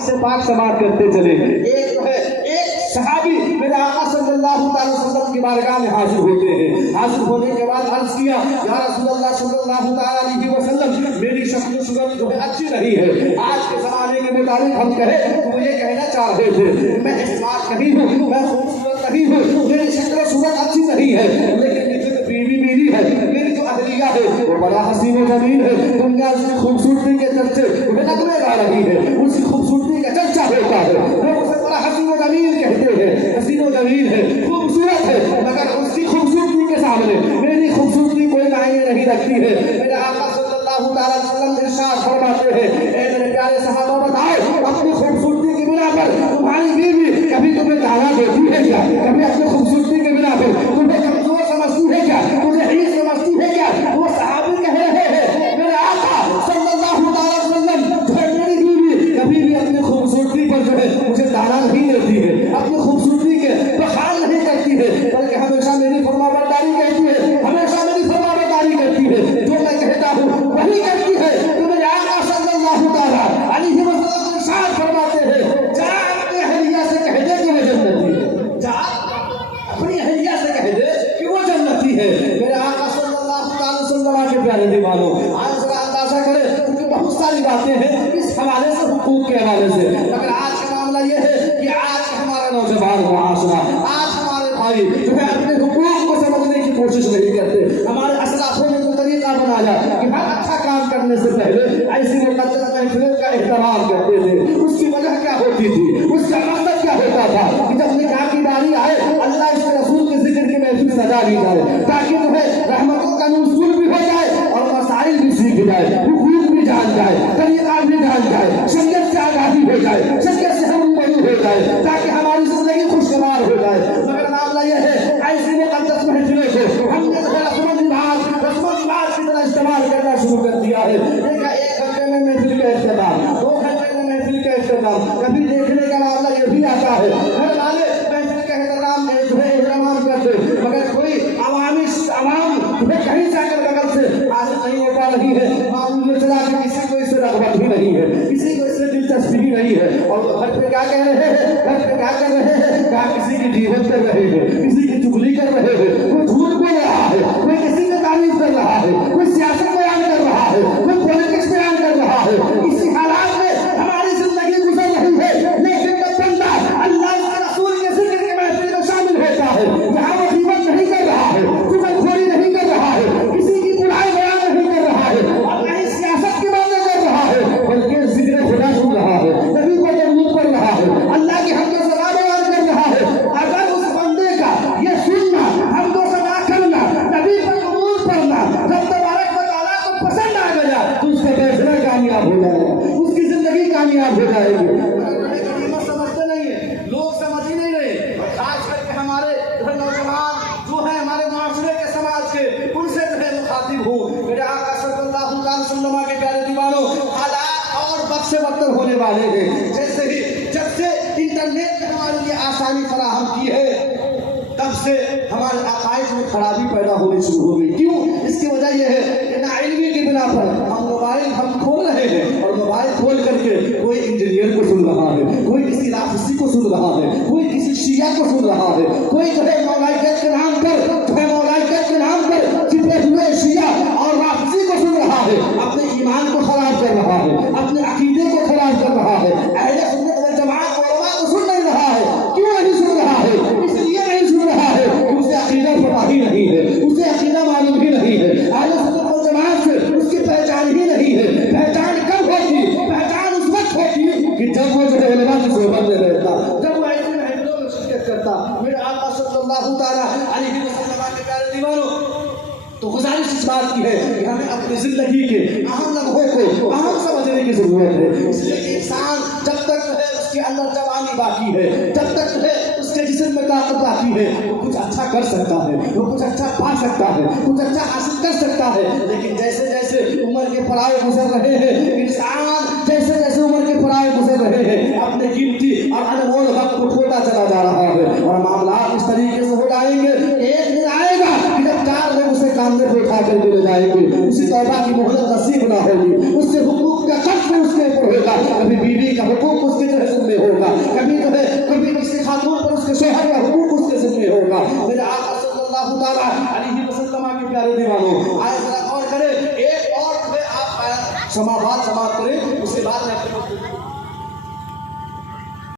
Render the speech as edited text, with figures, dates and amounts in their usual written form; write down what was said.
سے پاک سماعت کرتے چلے. ایک صحابی میرے آقا صلی اللہ تعالی وسلم کی بارگاہ میں حاضر ہوتے ہیں. حاضر ہونے کے بعد عرض کیا یا رسول اللہ صلی اللہ تعالی علیہ وسلم میری شکل و صورت جو ہے اچھی نہیں ہے. آج کے زمانے کے مطابق ہم کہیں تو یہ کہنا چاہ رہے تھے میں اسمارٹ نہیں ہوں, میں خوبصورت نہیں ہوں, میری شکل و صورت اچھی نہیں ہے, لیکن بیوی ہے میری جو اہلیہ ہے وہ بڑا حسین و جمیل ہے. دنیا اس کی خوبصورتی کے چرچے تمہیں نغمے گا رہی ہے, اس کی خوبصورتی کا چرچا ہوتا ہے, لوگ اسے بڑا حسین و جمیل کہتے ہیں. حسین و جمیل ہے, خوبصورت ہے, مگر اس کی خوبصورتی کے سامنے میری خوبصورتی کوئی معنی نہیں رکھتی ہے. میرے آقا صلی اللہ تعالی وسلم ارشاد فرماتے ہیں اے میرے پیارے صحابہ بتاؤ اپنی خوبصورتی کی بنا پر تمہاری بیوی کبھی تمہیں دعویٰ دیتی ہے کیا؟ کبھی اپنی خوبصورتی کے بنا پر تمہیں کمزور سمجھتی ہے کیا؟ تمہیں عیز سمجھتی ہے کیا؟ وہ صحابی کہہ رہے ہیں میرے آقا صلی اللہ تعالی وسلم جو ہے میری بیوی کبھی بھی اپنی خوبصورتی پر جو ہے مجھے دعویٰ نہیں دیتی ہے, اپنی خوبصورتی کے بخار نہیں کرتی ہے, بلکہ ہمیشہ میری فرمانبرداری کرتی ہے, ہمیشہ میری فرمانبرداری کرتی ہے. جو میں کہتا ہوں وہی کرتی ہے. تو میرے آقا صلی اللہ تعالی علیہ وسلم ارشاد فرماتے ہیں جا اپنے اہلیہ سے کہہ دے کہ وہ جنتی ہے, جا اپنی اہلیہ سے کہہ دے کہ وہ جنتی ہے. میرے آقا صلی اللہ تعالی وسلم کے پیارے دیوانوں آج ذرا اندازہ کرے کیونکہ بہت ساری باتیں ہیں اس حوالے سے, حقوق کے حوالے سے, مگر آج کا معاملہ یہ ہے کہ آج ہمارا نوجوان معاشرہ, آج ہمارے بھائی جو ہے اپنے حقوق کو سمجھنے کی کوشش نہیں کرتے. ہمارے اسلافوں نے جو طریقہ بنایا کہ ہر اچھا کام کرنے سے پہلے ایسی مقدس محفلوں کا اہتمام کرتے تھے. اس کی وجہ کیا ہوتی تھی, اس کا مقصد کیا ہوتا تھا کہ جب نکاح کی باری آئے اللہ اس کے رسول کے ذکر کی محفل سجا دی جائے تاکہ تمہیں رحمتوں کا نزول بھی ہو جائے اور مسائل بھی سیکھ جائے, حقوق بھی جان جائے, طریقہ بھی جان جائے, شریعت سے آگاہی ہو جائے, شریعت سے ہم روبرو ہو جائے تاکہ ہماری زندگی خوشگوار ہو جائے. مگر معاملہ یہ ہے ایسی مقدس محفلوں کو ہم نے رسم و رواج کی طرح استعمال کرنا شروع کر دیا ہے. ایک گھنٹے میں محفل کا اہتمام, 2 گھنٹے میں محفل کا اہتمام, کبھی دیکھنے کا معاملہ یہ بھی آتا ہے گھر والے محفل کا اہتمام کرتے مگر کوئی عوام کہیں جا کر بغل سے حاصل نہیں ہو پا رہی ہے. معلوم میں چلا کہ کسی کو اس سے رغبت بھی نہیں ہے, کسی کو اس سے دلچسپی بھی نہیں ہے. اور گھر پہ کیا کہہ رہے ہیں, گھر پہ کیا کر رہے ہیں, کیا کسی کی جیوت کر رہے ہیں, کسی کی چگلی کر رہے ہیں, کوئی جھوٹ بول رہا ہے, کوئی کسی کی تعریف کر رہا ہے, کوئی سیاست بیان کر رہا ہے, کوئی پولیٹکس بیان کر رہا ہے. اسی حالات میں ہماری زندگی گزر رہی ہے. لیکن جب بندہ اللہ کے رسول کے ذکر کے محفل میں شامل ہوتا ہے جہاں وہ غیبت نہیں کر رہا ہے, چغلخوری نہیں کر رہا ہے, کسی کی برائی بیان نہیں کر رہا ہے, اور نہ ہی سیاست کی باتیں کر رہا ہے, بلکہ ذکر خدا سن رہا ہے, نبی کو درود پڑھ رہا ہے, اللہ کی حمد و ثنا بیان کر رہا ہے. اگر اس بندے کا یہ سننا, حمد و ثنا کرنا, نبی پر درود پڑھنا رب تبارک و تعالیٰ کو پسند آ گیا تو اس کا فیصلہ کامیاب ہو جائے گا, اس کی زندگی کامیاب ہو جائے گی. سمجھتے نہیں ہیں لوگ, سمجھ ہی نہیں رہے. خاص کر کے ہمارے نوجوان جو ہیں ہمارے معاشرے کے سماج کے, ان سے جو ہے مخاطب ہوں. میرے آقا صلی اللہ علیہ وسلم کے پیارے دیوانوں حالات اور بد سے بدتر ہونے والے ہیں. جیسے ہی جب سے انٹرنیٹ نے ہمارے لیے آسانی فراہم کی ہے تب سے ہمارے عقائد میں خرابی پیدا ہونی شروع ہو گئی. کیوں؟ اس کی وجہ یہ ہے کہ ناعلمی کی بنا پر ہم موبائل کھول رہے ہیں, اور موبائل کھول کر کے کوئی انجینئر کو سن رہا ہے, کوئی کسی رافضی کو سن رہا ہے, کوئی کسی شیعہ کو سن رہا ہے, کوئی جو ہے مولائیت کے نام پر جو ہے مولائیت کے نام پر چھپے ہوئے شیعہ اور رافضی کو سن رہا ہے, اپنے ایمان کو خراب کر رہا ہے, اپنے عقیدے کو خراب کر رہا ہے. اہل سنت والجماعت علماء کو سن نہیں رہا ہے. کیوں نہیں سن رہا ہے؟ اس لیے نہیں سن رہا ہے کہ اسے عقیدہ پتہ ہی نہیں ہے, اسے عقیدہ معلوم ہی نہیں ہے. اہل سنت والجماعت سے اس کی پہچان ہی نہیں ہے. پہچان کب ہوتی؟ پہچان اس وقت ہوتی کہ جب وہ جو ہے علماء کی صحبت میں رہتا, جب وہ ایسی محفلوں میں شرکت کرتا. میرے آقا صلی اللہ تعالیٰ علیہ وسلم کے پیارے دیوانوں تو گزارش اس بات کی ہے کہ ہمیں اپنی زندگی کے اہم لمحوں کو اہم سمجھنے کی ضرورت ہے. اس لیے کہ انسان جب تک ہے اس کے اندر جوانی باقی ہے, جب تک ہے اس کے جسم میں طاقت باقی ہے, وہ کچھ اچھا کر سکتا ہے, وہ کچھ اچھا پا سکتا ہے, کچھ اچھا حاصل کر سکتا ہے. لیکن جیسے جیسے عمر کے پڑاؤ گزر رہے ہیں, انسان جیسے جیسے عمر کے پڑاؤ گزر رہے ہیں اپنے قیمتی اور انمول وقت کو کھوتا چلا جا رہا ہے, اور معاملات اس طریقے سے ہو جائیں گے. ایک دن آئے گا کہ جب 4 لوگ اسے کاندھے پہ اٹھا کر لے جائیں گے, اسی توبہ کی مہلت نصیب نہ ہوگی, اس سے حقوق کا قرض بھی اس کے اوپر ہوگا. کبھی بیوی کا حقوق اس کے صحت کا حقوق اس کے ذمہ ہوگا. میرے آقا صلی اللہ تعالیٰ علیہ وسلم کے پیارے دیوانوں آئے ذرا غور کریں. ایک اور آپ سماعت کریں، اس کے بعد میں